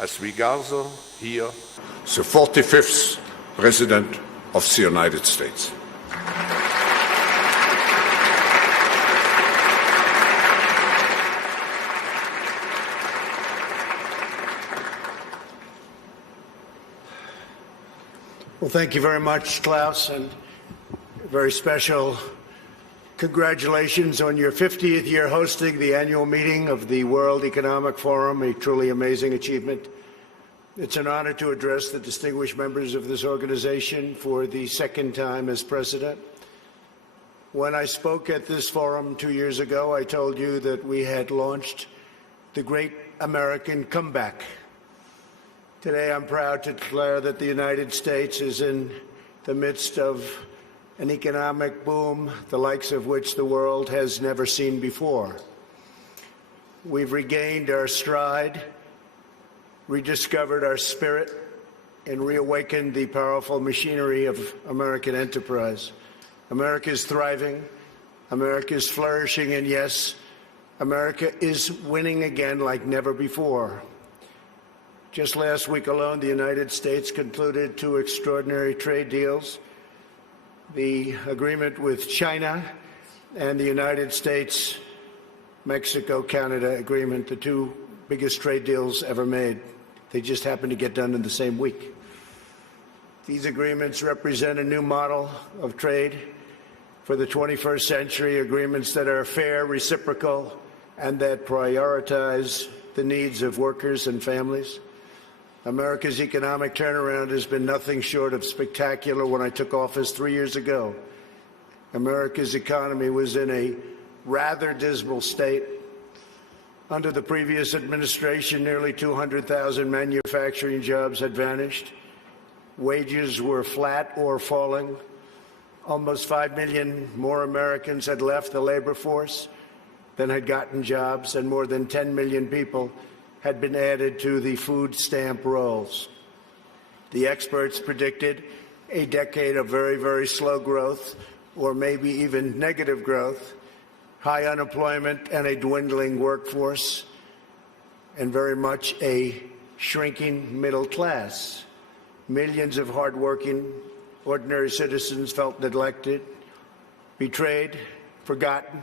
as we gather here, the 45th President of the United States. Well, thank you very much, Klaus, and a very special congratulations on your 50th year hosting the annual meeting of the World Economic Forum, a truly amazing achievement. It's an honor to address the distinguished members of this organization for the second time as president. When I spoke at this forum 2 years ago, I told you that we had launched the Great American Comeback. Today, I'm proud to declare that the United States is in the midst of an economic boom, the likes of which the world has never seen before. We've regained our stride, rediscovered our spirit, and reawakened the powerful machinery of American enterprise. America is thriving, America is flourishing, and yes, America is winning again like never before. Just last week alone, the United States concluded 2 extraordinary trade deals, the agreement with China and the United States-Mexico-Canada agreement, the 2 biggest trade deals ever made. They just happened to get done in the same week. These agreements represent a new model of trade for the 21st century, agreements that are fair, reciprocal, and that prioritize the needs of workers and families. America's economic turnaround has been nothing short of spectacular. When I took office 3 years ago, America's economy was in a rather dismal state. Under the previous administration, nearly 200,000 manufacturing jobs had vanished. Wages were flat or falling. Almost 5 million more Americans had left the labor force than had gotten jobs, and more than 10 million people had been added to the food stamp rolls. The experts predicted a decade of very, very slow growth, or maybe even negative growth, high unemployment and a dwindling workforce, and very much a shrinking middle class. Millions of hardworking, ordinary citizens felt neglected, betrayed, forgotten.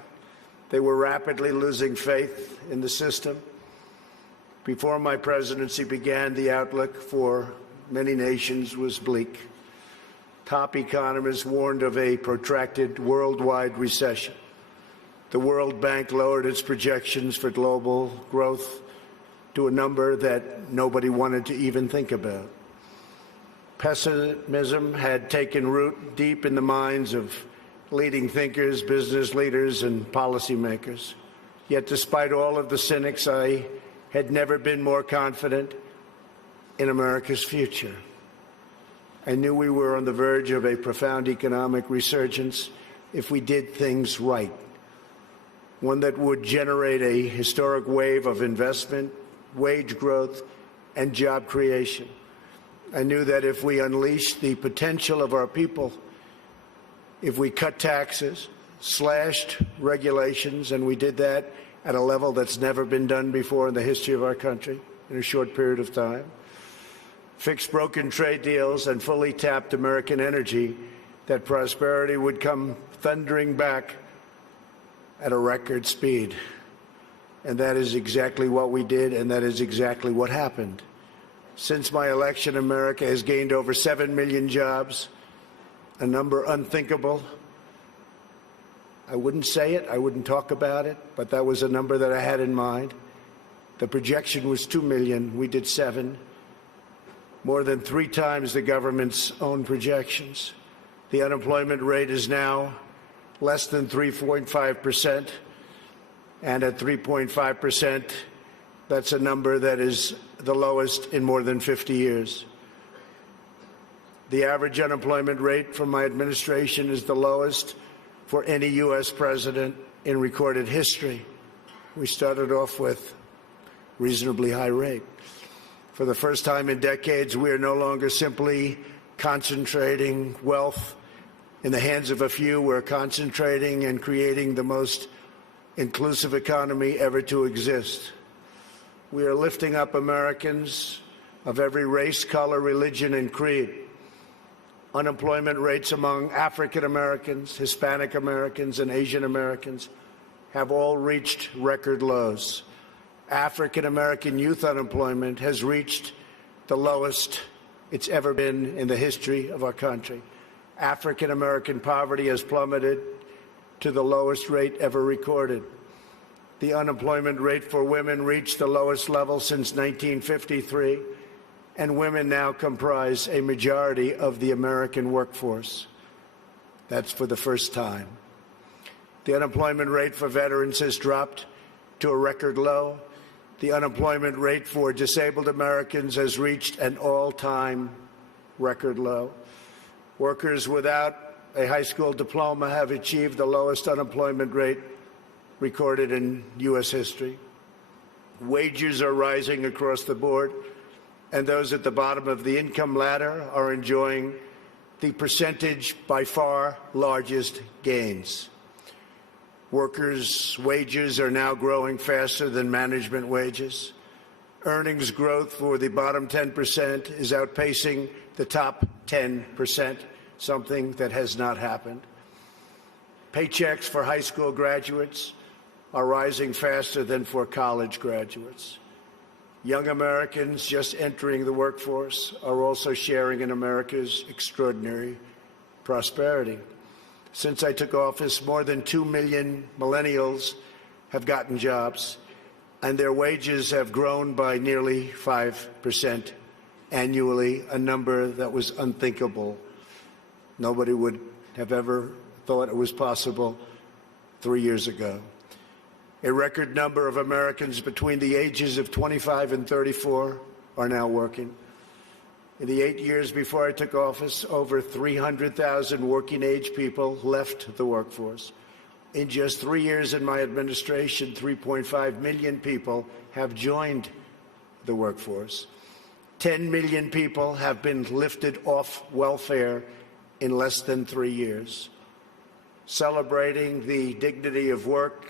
They were rapidly losing faith in the system. Before my presidency began, the outlook for many nations was bleak. Top economists warned of a protracted worldwide recession. The World Bank lowered its projections for global growth to a number that nobody wanted to even think about. Pessimism had taken root deep in the minds of leading thinkers, business leaders, and policymakers. Yet despite all of the cynics, I had never been more confident in America's future. I knew we were on the verge of a profound economic resurgence if we did things right, one that would generate a historic wave of investment, wage growth, and job creation. I knew that if we unleashed the potential of our people, if we cut taxes, slashed regulations, and we did that at a level that's never been done before in the history of our country in a short period of time, fixed broken trade deals, and fully tapped American energy, that prosperity would come thundering back at a record speed. And that is exactly what we did, and that is exactly what happened. Since my election, America has gained over 7 million jobs, a number unthinkable. I wouldn't say it, I wouldn't talk about it, but that was a number that I had in mind. The projection was 2 million, we did 7, more than 3 times the government's own projections. The unemployment rate is now less than 3.5%, and at 3.5%, that's a number that is the lowest in more than 50 years. The average unemployment rate from my administration is the lowest for any U.S. president in recorded history. We started off with a reasonably high rate. For the first time in decades, we are no longer simply concentrating wealth in the hands of a few. We're concentrating and creating the most inclusive economy ever to exist. We are lifting up Americans of every race, color, religion, and creed. Unemployment rates among African Americans, Hispanic Americans, and Asian Americans have all reached record lows. African American youth unemployment has reached the lowest it's ever been in the history of our country. African American poverty has plummeted to the lowest rate ever recorded. The unemployment rate for women reached the lowest level since 1953, and women now comprise a majority of the American workforce. That's for the first time. The unemployment rate for veterans has dropped to a record low. The unemployment rate for disabled Americans has reached an all-time record low. Workers without a high school diploma have achieved the lowest unemployment rate recorded in U.S. history. Wages are rising across the board, and those at the bottom of the income ladder are enjoying the percentage by far largest gains. Workers' wages are now growing faster than management wages. Earnings growth for the bottom 10% is outpacing the top 10%, something that has not happened. Paychecks for high school graduates are rising faster than for college graduates. Young Americans just entering the workforce are also sharing in America's extraordinary prosperity. Since I took office, more than 2 million millennials have gotten jobs, and their wages have grown by nearly 5% annually, a number that was unthinkable. Nobody would have ever thought it was possible 3 years ago. A record number of Americans between the ages of 25 and 34 are now working. In the 8 years before I took office, over 300,000 working-age people left the workforce. In just 3 years in my administration, 3.5 million people have joined the workforce. 10 million people have been lifted off welfare in less than 3 years. Celebrating the dignity of work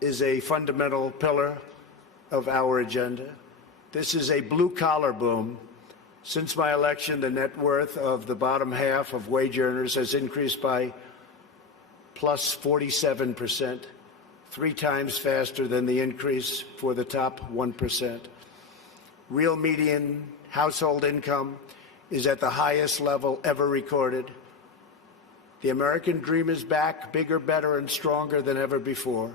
is a fundamental pillar of our agenda. This is a blue-collar boom. Since my election, the net worth of the bottom half of wage earners has increased by plus 47%, 3 times faster than the increase for the top 1%. Real median household income is at the highest level ever recorded. The American dream is back, bigger, better, and stronger than ever before.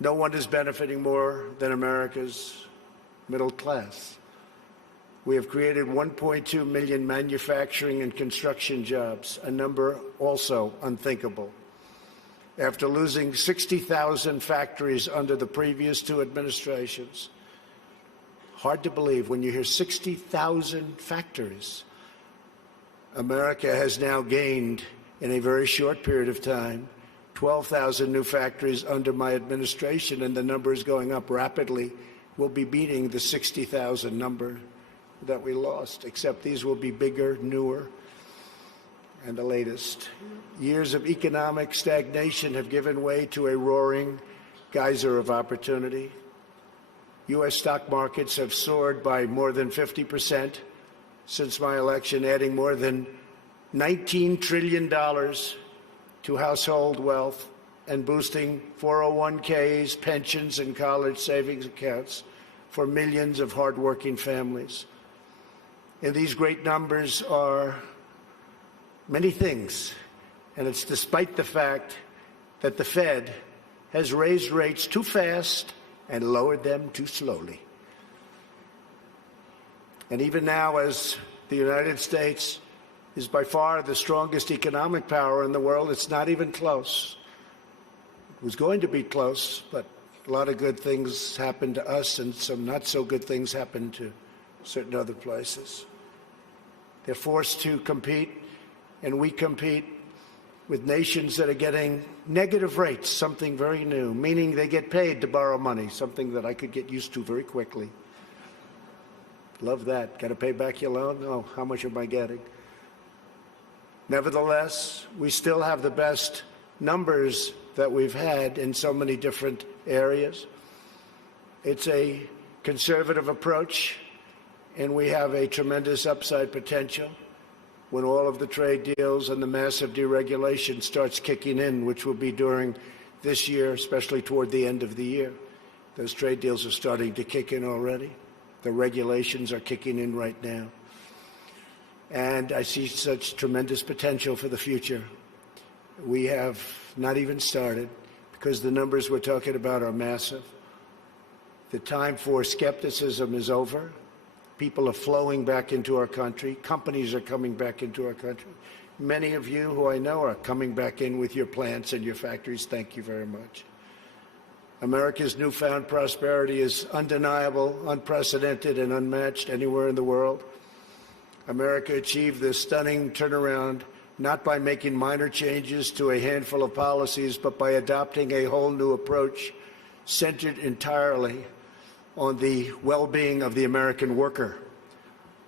No one is benefiting more than America's middle class. We have created 1.2 million manufacturing and construction jobs, a number also unthinkable. After losing 60,000 factories under the previous 2 administrations, hard to believe when you hear 60,000 factories. America has now gained, in a very short period of time, 12,000 new factories under my administration, and the number is going up rapidly. We'll be beating the 60,000 number that we lost, except these will be bigger, newer, and the latest. Years of economic stagnation have given way to a roaring geyser of opportunity. U.S. stock markets have soared by more than 50% since my election, adding more than $19 trillion to household wealth and boosting 401ks, pensions, and college savings accounts for millions of hardworking families. And these great numbers are many things, and it's despite the fact that the Fed has raised rates too fast and lowered them too slowly. And even now, as the United States is by far the strongest economic power in the world, it's not even close. It was going to be close, but a lot of good things happened to us and some not so good things happened to certain other places. They're forced to compete, and we compete with nations that are getting negative rates, something very new, meaning they get paid to borrow money, something that I could get used to very quickly. Love that. Got to pay back your loan? Oh, how much am I getting? Nevertheless, we still have the best numbers that we've had in so many different areas. It's a conservative approach, and we have a tremendous upside potential when all of the trade deals and the massive deregulation starts kicking in, which will be during this year, especially toward the end of the year. Those trade deals are starting to kick in already. The regulations are kicking in right now. And I see such tremendous potential for the future. We have not even started because the numbers we're talking about are massive. The time for skepticism is over. People are flowing back into our country. Companies are coming back into our country. Many of you who I know are coming back in with your plants and your factories. Thank you very much. America's newfound prosperity is undeniable, unprecedented, and unmatched anywhere in the world. America achieved this stunning turnaround not by making minor changes to a handful of policies, but by adopting a whole new approach centered entirely on the well-being of the American worker.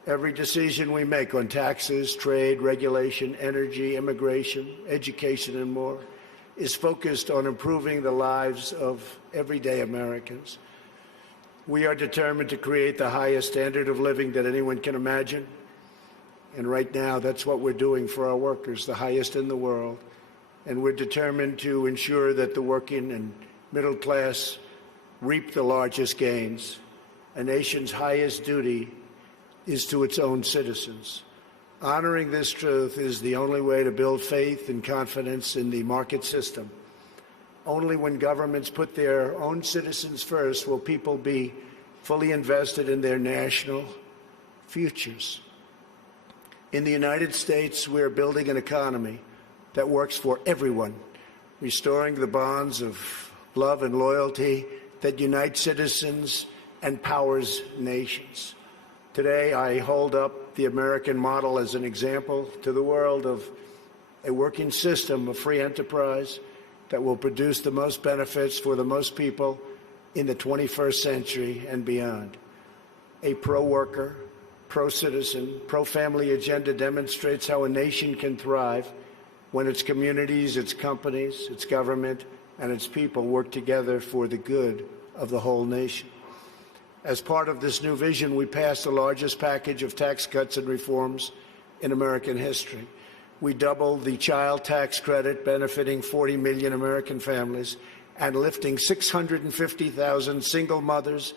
Every decision we make on taxes, trade, regulation, energy, immigration, education, and more is focused on improving the lives of everyday Americans. We are determined to create the highest standard of living that anyone can imagine. And right now, that's what we're doing for our workers, the highest in the world. And we're determined to ensure that the working and middle class reap the largest gains. A nation's highest duty is to its own citizens. Honoring this truth is the only way to build faith and confidence in the market system. Only when governments put their own citizens first will people be fully invested in their national futures. In the United States, we're building an economy that works for everyone, restoring the bonds of love and loyalty that unite citizens and powers nations. Today, I hold up the American model as an example to the world of a working system of free enterprise that will produce the most benefits for the most people in the 21st century and beyond. A pro-worker, pro-citizen, pro-family agenda demonstrates how a nation can thrive when its communities, its companies, its government, and its people work together for the good of the whole nation. As part of this new vision, we passed the largest package of tax cuts and reforms in American history. We doubled the child tax credit, benefiting 40 million American families and lifting 650,000 single mothers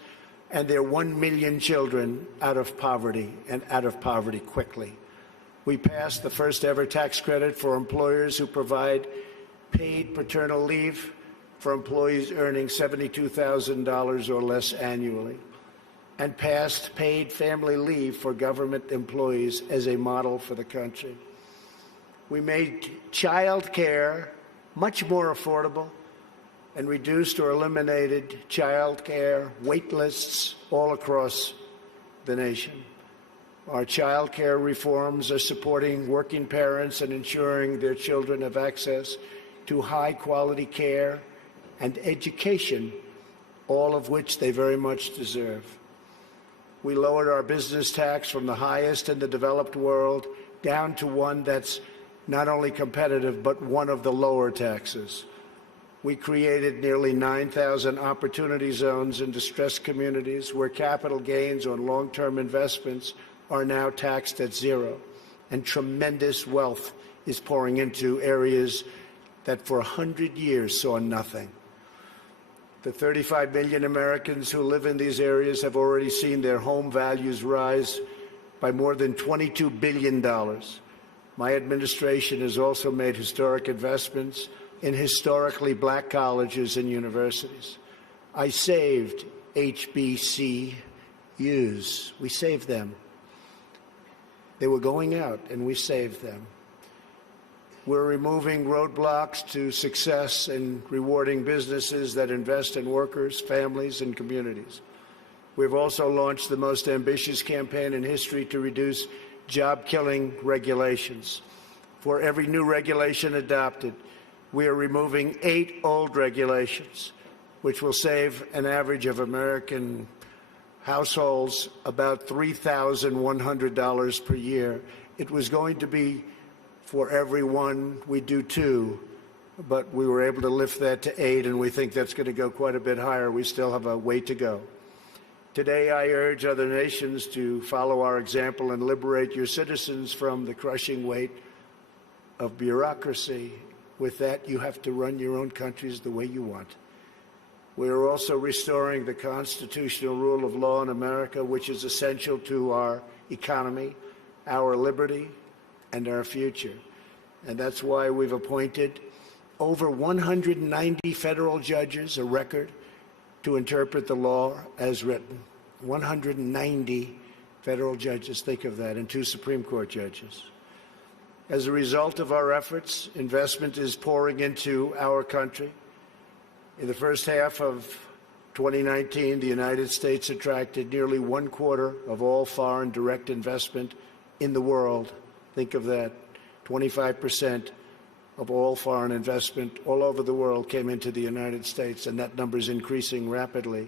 and their 1 million children out of poverty, and out of poverty quickly. We passed the first ever tax credit for employers who provide paid paternal leave for employees earning $72,000 or less annually, and passed paid family leave for government employees as a model for the country. We made child care much more affordable and reduced or eliminated child care wait lists all across the nation. Our child care reforms are supporting working parents and ensuring their children have access to high-quality care and education, all of which they very much deserve. We lowered our business tax from the highest in the developed world down to one that's not only competitive, but one of the lower taxes. We created nearly 9,000 opportunity zones in distressed communities where capital gains on long-term investments are now taxed at zero, and tremendous wealth is pouring into areas that for 100 years saw nothing. The 35 million Americans who live in these areas have already seen their home values rise by more than $22 billion. My administration has also made historic investments in historically black colleges and universities. I saved HBCUs. We saved them. They were going out, and we saved them. We're removing roadblocks to success and rewarding businesses that invest in workers, families, and communities. We've also launched the most ambitious campaign in history to reduce job-killing regulations. For every new regulation adopted, we are removing 8 old regulations, which will save an average of American households about $3,100 per year. It was going to be for every one, we do 2, but we were able to lift that to 8, and we think that's going to go quite a bit higher. We still have a way to go. Today, I urge other nations to follow our example and liberate your citizens from the crushing weight of bureaucracy. With that, you have to run your own countries the way you want. We are also restoring the constitutional rule of law in America, which is essential to our economy, our liberty, and our future. And that's why we've appointed over 190 federal judges, a record, to interpret the law as written. 190 federal judges, think of that, and 2 Supreme Court judges. As a result of our efforts, investment is pouring into our country. In the first half of 2019, the United States attracted nearly 1/4 of all foreign direct investment in the world. Think of that. 25% of all foreign investment all over the world came into the United States, and that number is increasing rapidly.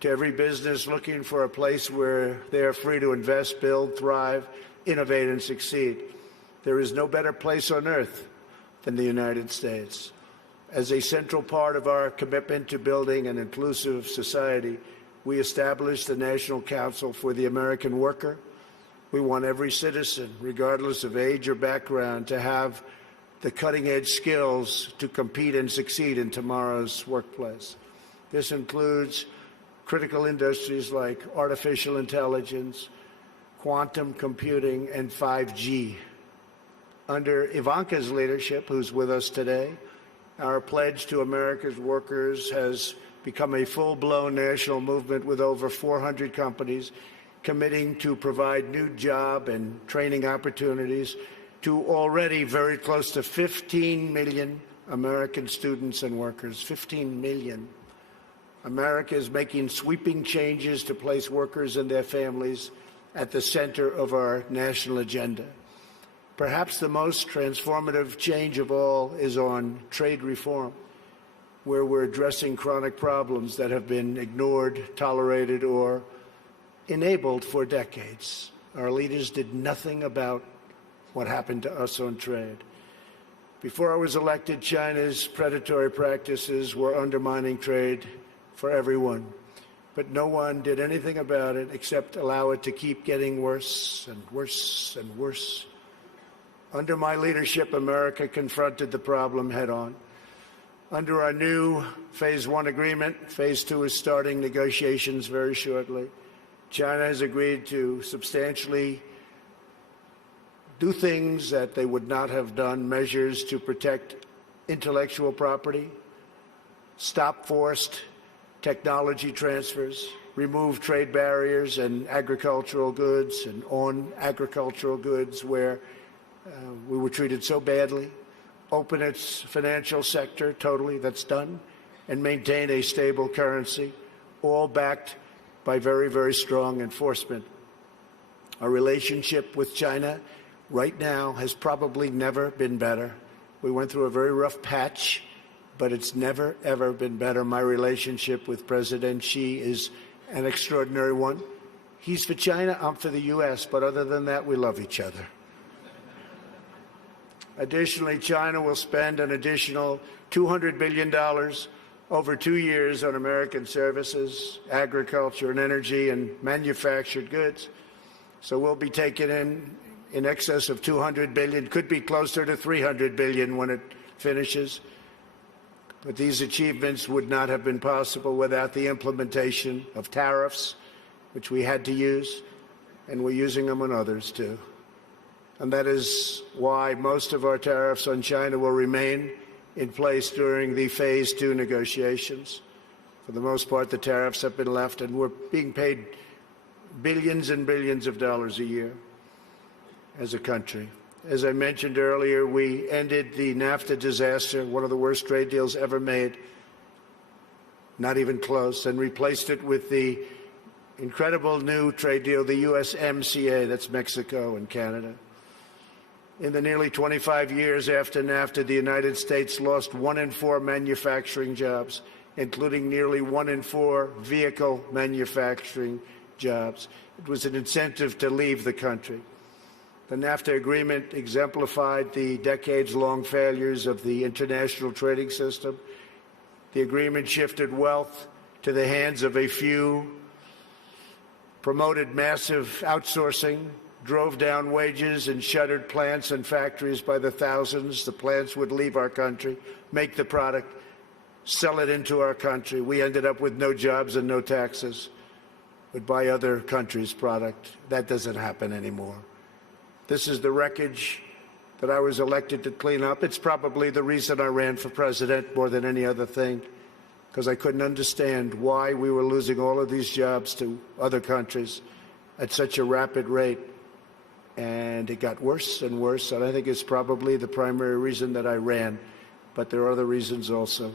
To every business looking for a place where they are free to invest, build, thrive, innovate, and succeed, there is no better place on earth than the United States. As a central part of our commitment to building an inclusive society, we established the National Council for the American Worker. We want every citizen, regardless of age or background, to have the cutting-edge skills to compete and succeed in tomorrow's workplace. This includes critical industries like artificial intelligence, quantum computing, and 5G. Under Ivanka's leadership, who's with us today, our pledge to America's workers has become a full-blown national movement with over 400 companies committing to provide new job and training opportunities to already very close to 15 million American students and workers. 15 million. America is making sweeping changes to place workers and their families at the center of our national agenda. Perhaps the most transformative change of all is on trade reform, where we're addressing chronic problems that have been ignored, tolerated, or enabled for decades. Our leaders did nothing about what happened to us on trade. Before I was elected, China's predatory practices were undermining trade for everyone, but no one did anything about it except allow it to keep getting worse and worse and worse. Under my leadership, America confronted the problem head-on. Under our new Phase 1 agreement, Phase 2 is starting negotiations very shortly. China has agreed to substantially do things that they would not have done, measures to protect intellectual property, stop forced technology transfers, remove trade barriers and agricultural goods and on agricultural goods where we were treated so badly, open its financial sector totally, that's done, and maintain a stable currency, all backed by very, very strong enforcement. Our relationship with China right now has probably never been better. We went through a very rough patch, but it's never, ever been better. My relationship with President Xi is an extraordinary one. He's for China, I'm for the U.S., but other than that, we love each other. Additionally, China will spend an additional $200 billion over 2 years on American services, agriculture and energy, and manufactured goods. So we'll be taking in excess of $200 billion, could be closer to $300 billion when it finishes. But these achievements would not have been possible without the implementation of tariffs, which we had to use, and we're using them on others too. And that is why most of our tariffs on China will remain in place during the Phase 2 negotiations. For the most part, the tariffs have been left, and we're being paid billions and billions of dollars a year as a country. As I mentioned earlier, we ended the NAFTA disaster, one of the worst trade deals ever made, not even close, and replaced it with the incredible new trade deal, the USMCA, that's Mexico and Canada. In the nearly 25 years after NAFTA, the United States lost 1 in 4 manufacturing jobs, including nearly 1 in 4 vehicle manufacturing jobs. It was an incentive to leave the country. The NAFTA agreement exemplified the decades-long failures of the international trading system. The agreement shifted wealth to the hands of a few promoted massive outsourcing, drove down wages, and shuttered plants and factories by the thousands. The plants would leave our country, make the product, sell it into our country. We ended up with no jobs and no taxes. Would buy other countries' product. That doesn't happen anymore. This is the wreckage that I was elected to clean up. It's probably the reason I ran for president more than any other thing, because I couldn't understand why we were losing all of these jobs to other countries at such a rapid rate. And it got worse and worse, and I think it's probably the primary reason that I ran, but there are other reasons also.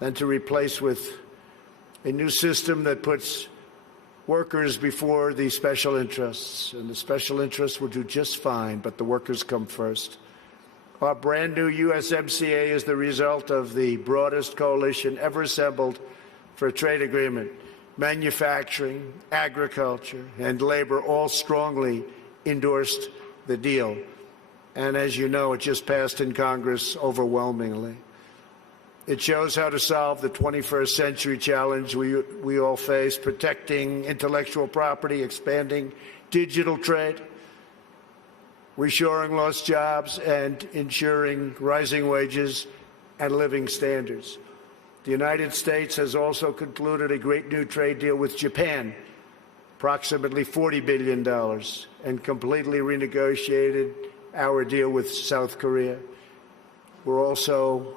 And to replace with a new system that puts workers before the special interests, and the special interests will do just fine, but the workers come first. Our brand new USMCA is the result of the broadest coalition ever assembled for a trade agreement. Manufacturing, agriculture, and labor all strongly endorsed the deal. And as you know, it just passed in Congress overwhelmingly. It shows how to solve the 21st century challenge we all face, protecting intellectual property, expanding digital trade, reshoring lost jobs, and ensuring rising wages and living standards. The United States has also concluded a great new trade deal with Japan, approximately $40 billion, and completely renegotiated our deal with South Korea. We're also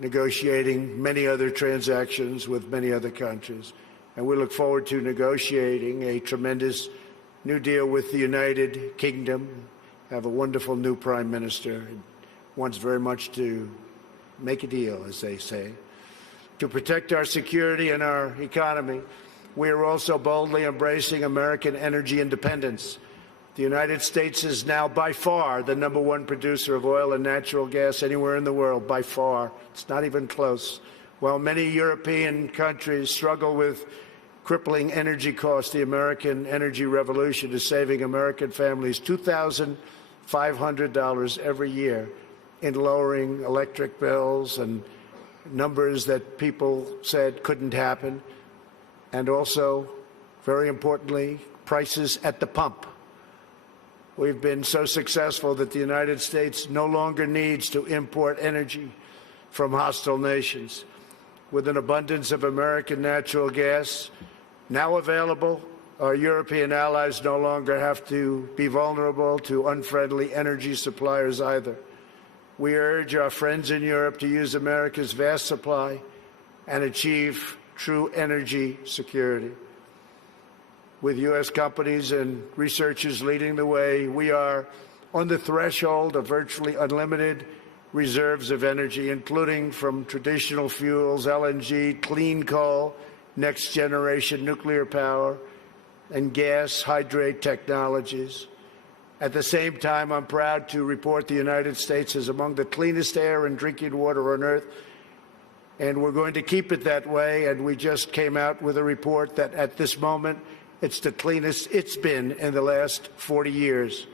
negotiating many other transactions with many other countries, and we look forward to negotiating a tremendous new deal with the United Kingdom. Have a wonderful new prime minister and wants very much to make a deal, as they say. To protect our security and our economy, we are also boldly embracing American energy independence. The United States is now by far the #1 producer of oil and natural gas anywhere in the world, by far. It's not even close. While many European countries struggle with crippling energy costs, the American energy revolution is saving American families $2,500 every year in lowering electric bills, and numbers that people said couldn't happen. And also, very importantly, prices at the pump. We've been so successful that the United States no longer needs to import energy from hostile nations. With an abundance of American natural gas now available, our European allies no longer have to be vulnerable to unfriendly energy suppliers either. We urge our friends in Europe to use America's vast supply and achieve true energy security. With U.S. companies and researchers leading the way, we are on the threshold of virtually unlimited reserves of energy, including from traditional fuels, LNG, clean coal, next-generation nuclear power, and gas hydrate technologies. At the same time, I'm proud to report the United States is among the cleanest air and drinking water on Earth, and we're going to keep it that way. And we just came out with a report that at this moment, it's the cleanest it's been in the last 40 years.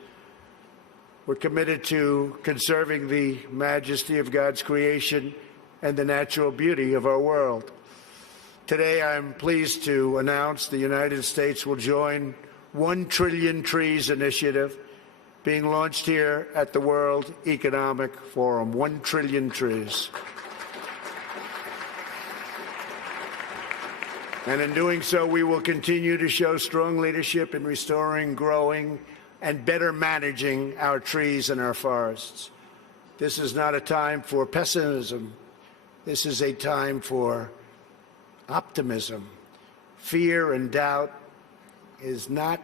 We're committed to conserving the majesty of God's creation and the natural beauty of our world. Today, I'm pleased to announce the United States will join 1 Trillion Trees initiative being launched here at the World Economic Forum. 1 trillion trees. And in doing so, we will continue to show strong leadership in restoring, growing, and better managing our trees and our forests. This is not a time for pessimism. This is a time for optimism. Fear and doubt is not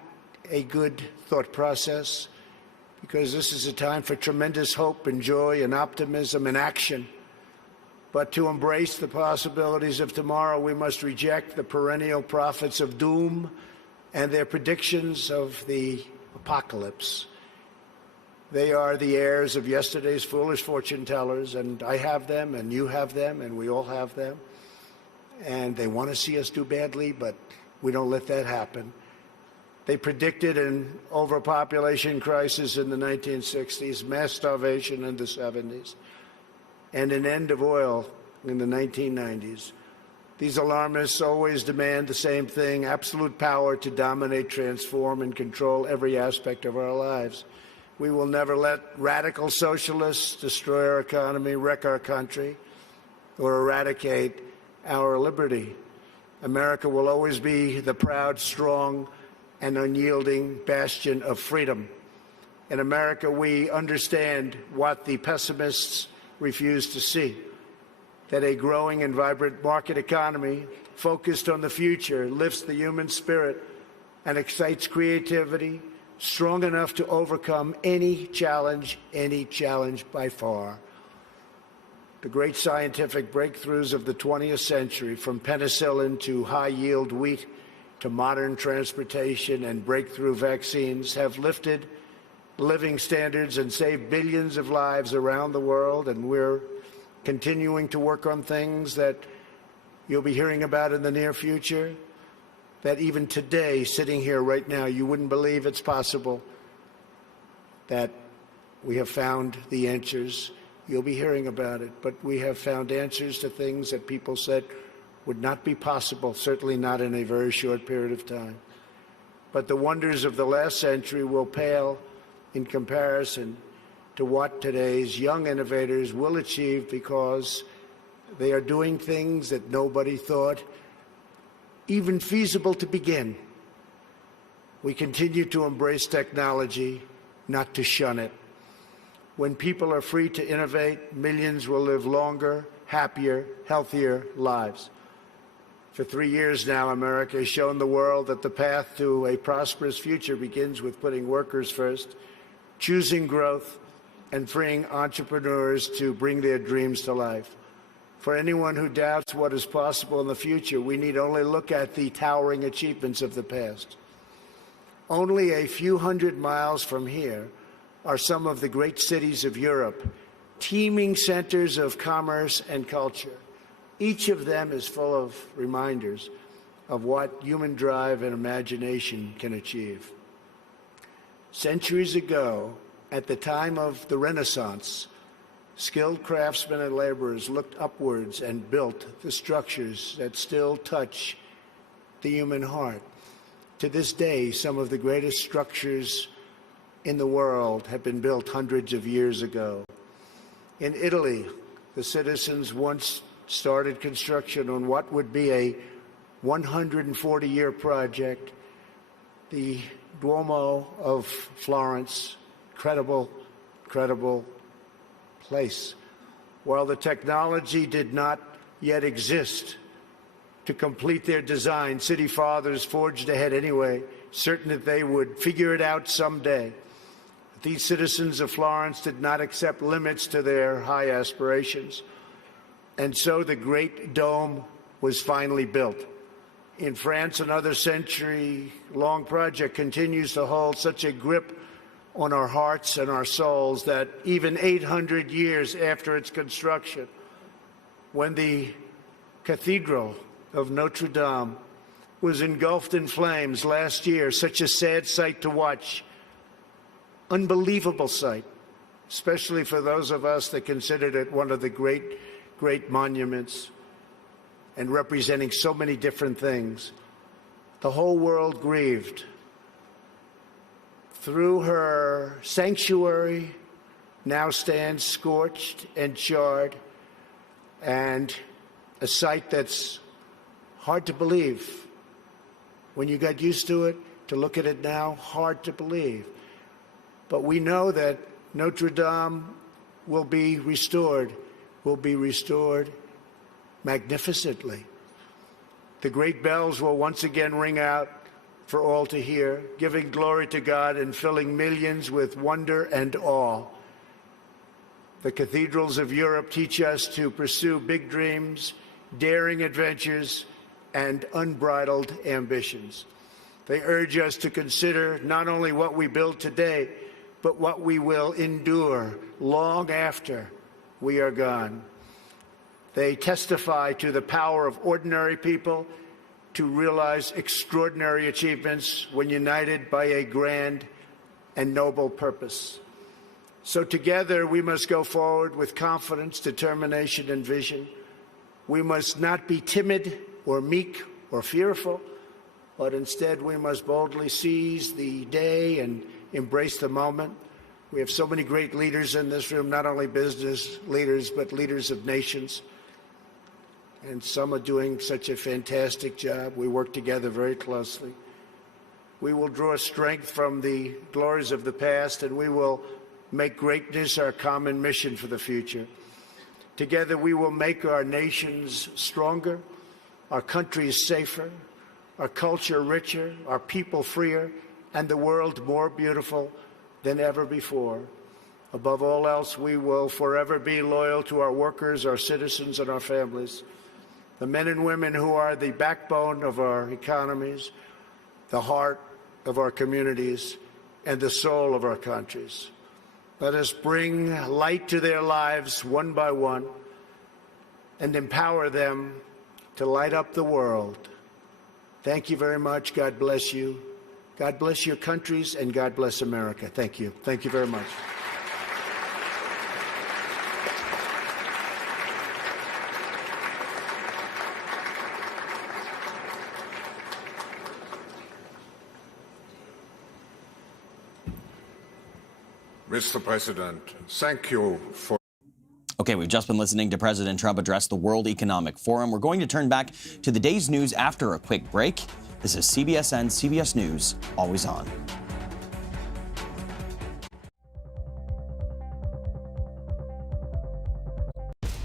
a good thought process, because this is a time for tremendous hope and joy and optimism and action. But to embrace the possibilities of tomorrow, we must reject the perennial prophets of doom and their predictions of the apocalypse. They are the heirs of yesterday's foolish fortune tellers, and I have them, and you have them, and we all have them. And they want to see us do badly, but we don't let that happen. They predicted an overpopulation crisis in the 1960s, mass starvation in the 70s, and an end of oil in the 1990s. These alarmists always demand the same thing: absolute power to dominate, transform, and control every aspect of our lives. We will never let radical socialists destroy our economy, wreck our country, or eradicate our liberty. America will always be the proud, strong, and unyielding bastion of freedom. In America, we understand what the pessimists refuse to see: that a growing and vibrant market economy focused on the future lifts the human spirit and excites creativity strong enough to overcome any challenge by far. The great scientific breakthroughs of the 20th century, from penicillin to high-yield wheat to modern transportation and breakthrough vaccines, have lifted living standards and saved billions of lives around the world, and we're continuing to work on things that you'll be hearing about in the near future, that even today, sitting here right now, you wouldn't believe it's possible, that we have found the answers. You'll be hearing about it, but we have found answers to things that people said would not be possible, certainly not in a very short period of time. But the wonders of the last century will pale in comparison to what today's young innovators will achieve, because they are doing things that nobody thought even feasible to begin. We continue to embrace technology, not to shun it. When people are free to innovate, millions will live longer, happier, healthier lives. For 3 years now, America has shown the world that the path to a prosperous future begins with putting workers first, choosing growth, and freeing entrepreneurs to bring their dreams to life. For anyone who doubts what is possible in the future, we need only look at the towering achievements of the past. Only a few hundred miles from here are some of the great cities of Europe, teeming centers of commerce and culture. Each of them is full of reminders of what human drive and imagination can achieve. Centuries ago, at the time of the Renaissance, skilled craftsmen and laborers looked upwards and built the structures that still touch the human heart. To this day, some of the greatest structures in the world have been built hundreds of years ago. In Italy, the citizens once started construction on what would be a 140-year project, the Duomo of Florence. Incredible place. While the technology did not yet exist to complete their design, city fathers forged ahead anyway, certain that they would figure it out someday. These citizens of Florence did not accept limits to their high aspirations, and so the Great Dome was finally built. In France, another century-long project continues to hold such a grip on our hearts and our souls that even 800 years after its construction, when the Cathedral of Notre Dame was engulfed in flames last year, such a sad sight to watch, unbelievable sight, especially for those of us that considered it one of the great monuments and representing so many different things. The whole world grieved. Through her sanctuary now stands scorched and charred, and a sight that's hard to believe. When you got used to it, to look at it now, hard to believe. But we know that Notre Dame will be restored magnificently. The great bells will once again ring out for all to hear, giving glory to God and filling millions with wonder and awe. The cathedrals of Europe teach us to pursue big dreams, daring adventures, and unbridled ambitions. They urge us to consider not only what we build today, but what we will endure long after we are gone. They testify to the power of ordinary people to realize extraordinary achievements when united by a grand and noble purpose. So together we must go forward with confidence, determination, and vision. We must not be timid or meek or fearful, but instead we must boldly seize the day and embrace the moment. We have so many great leaders in this room, not only business leaders, but leaders of nations. And some are doing such a fantastic job. We work together very closely. We will draw strength from the glories of the past, and we will make greatness our common mission for the future. Together, we will make our nations stronger, our countries safer, our culture richer, our people freer, and the world more beautiful than ever before. Above all else, we will forever be loyal to our workers, our citizens, and our families, the men and women who are the backbone of our economies, the heart of our communities, and the soul of our countries. Let us bring light to their lives one by one and empower them to light up the world. Thank you very much. God bless you. God bless your countries, and God bless America. Thank you. Thank you very much. Mr. President, thank you for. Okay, we've just been listening to President Trump address the World Economic Forum. We're going to turn back to the day's news after a quick break. This is CBSN, CBS News, always on.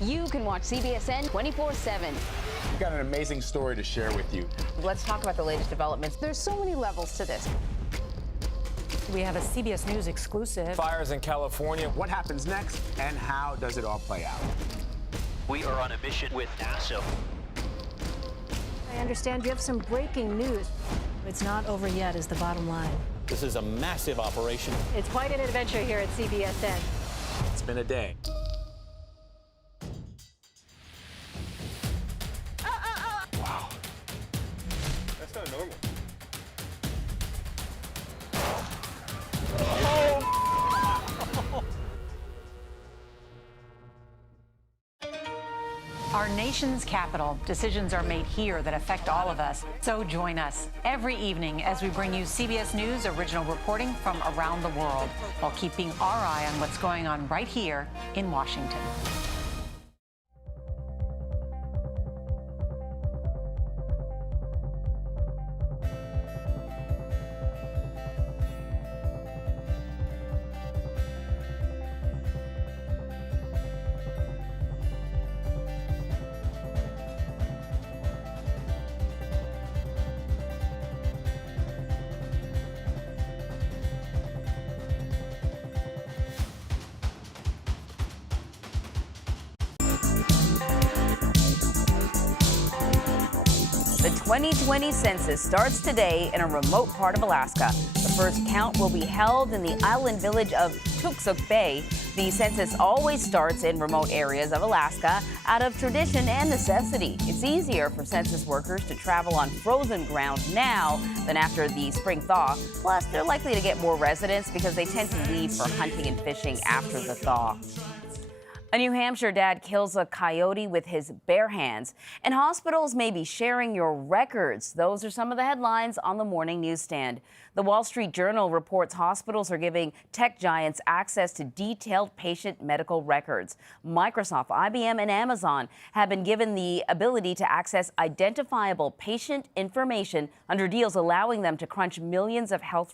You can watch CBSN 24/7. We've got an amazing story to share with you. Let's talk about the latest developments. There's so many levels to this. We have a CBS News exclusive. Fires in California. What happens next, and how does it all play out? We are on a mission with NASA. I understand you have some breaking news. It's not over yet, is the bottom line. This is a massive operation. It's quite an adventure here at CBSN. It's been a day. Wow. That's not normal. Our nation's capital, decisions are made here that affect all of us. So join us every evening as we bring you CBS News original reporting from around the world while keeping our eye on what's going on right here in Washington. The 2020 census starts today in a remote part of Alaska. The first count will be held in the island village of Toksook Bay. The census always starts in remote areas of Alaska out of tradition and necessity. It's easier for census workers to travel on frozen ground now than after the spring thaw. Plus, they're likely to get more residents because they tend to leave for hunting and fishing after the thaw. A New Hampshire dad kills a coyote with his bare hands, and hospitals may be sharing your records. Those are some of the headlines on the morning newsstand. The Wall Street Journal reports hospitals are giving tech giants access to detailed patient medical records. Microsoft, IBM, and Amazon have been given the ability to access identifiable patient information under deals allowing them to crunch millions of health records.